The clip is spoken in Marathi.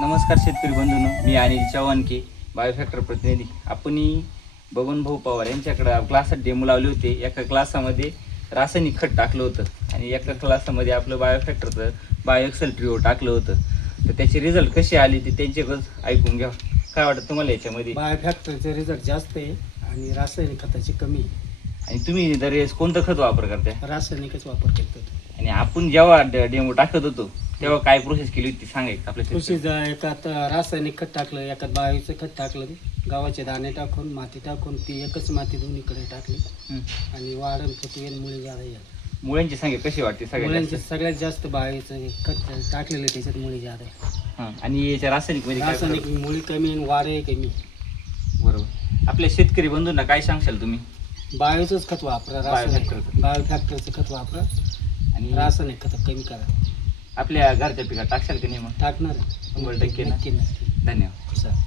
नमस्कार शेतकरी बंधूंनो, मी अनिल चव्हाण की बायोफॅक्टर प्रतिनिधी. आपण बबन भाऊ पवार यांच्याकडे क्लासात डेमो लावले होते. एका क्लासामध्ये रासायनिक खत टाकलं होतं आणि एका क्लासामध्ये आपलं बायोफॅक्टरचं बायोएक्सेल ट्रिओ टाकलं होतं. तर त्याचे रिझल्ट कसे आले ते त्यांच्याकडून ऐकून घ्या. काय वाटतं तुम्हाला याच्यामध्ये? बायोफॅक्टरचे रिझल्ट जास्त आहे आणि रासायनिक खताची कमी आहे. आणि तुम्ही दरवेळेस कोणतं खत वापर करताय? रासायनिकच वापर करतो. आणि आपण जेव्हा डेमो टाकत होतो तेव्हा काय प्रोसेस केली होती सांगायचं आपल्या कृषी एकात रासायनिक खत टाकलं, एकात बायोचं खत टाकलं, गव्हाचे दाणे टाकून माती टाकून ती एकच माती दोन्हीकडे टाकली आणि वाढण फुटवेल मुळे झालं. मुळ्यांची संख्या कशी वाटते सगळ्यात मुळ्यांचे जास्त? सगळ्यात जास्त बायोचं खत टाकलेलं त्याच्यात मुळे झालं आहे. हां. आणि याच्या रासायनिक मध्ये काय रासायनिक मुळी कमी आणि वाढ कमी. बरोबर. आपल्या शेतकरी बंधूंना काय सांगशाल तुम्ही? बायोचंच खत वापरा, रासायनिक बायोफॅक्टरचं. बायोफॅक्टरचं खत वापरा आणि रासायनिक खत कमी करा. आपल्या घरच्या पिकात टाकशाल की नाही मग? टाकणार 100% ना? नक्की नक्की. धन्यवाद. सर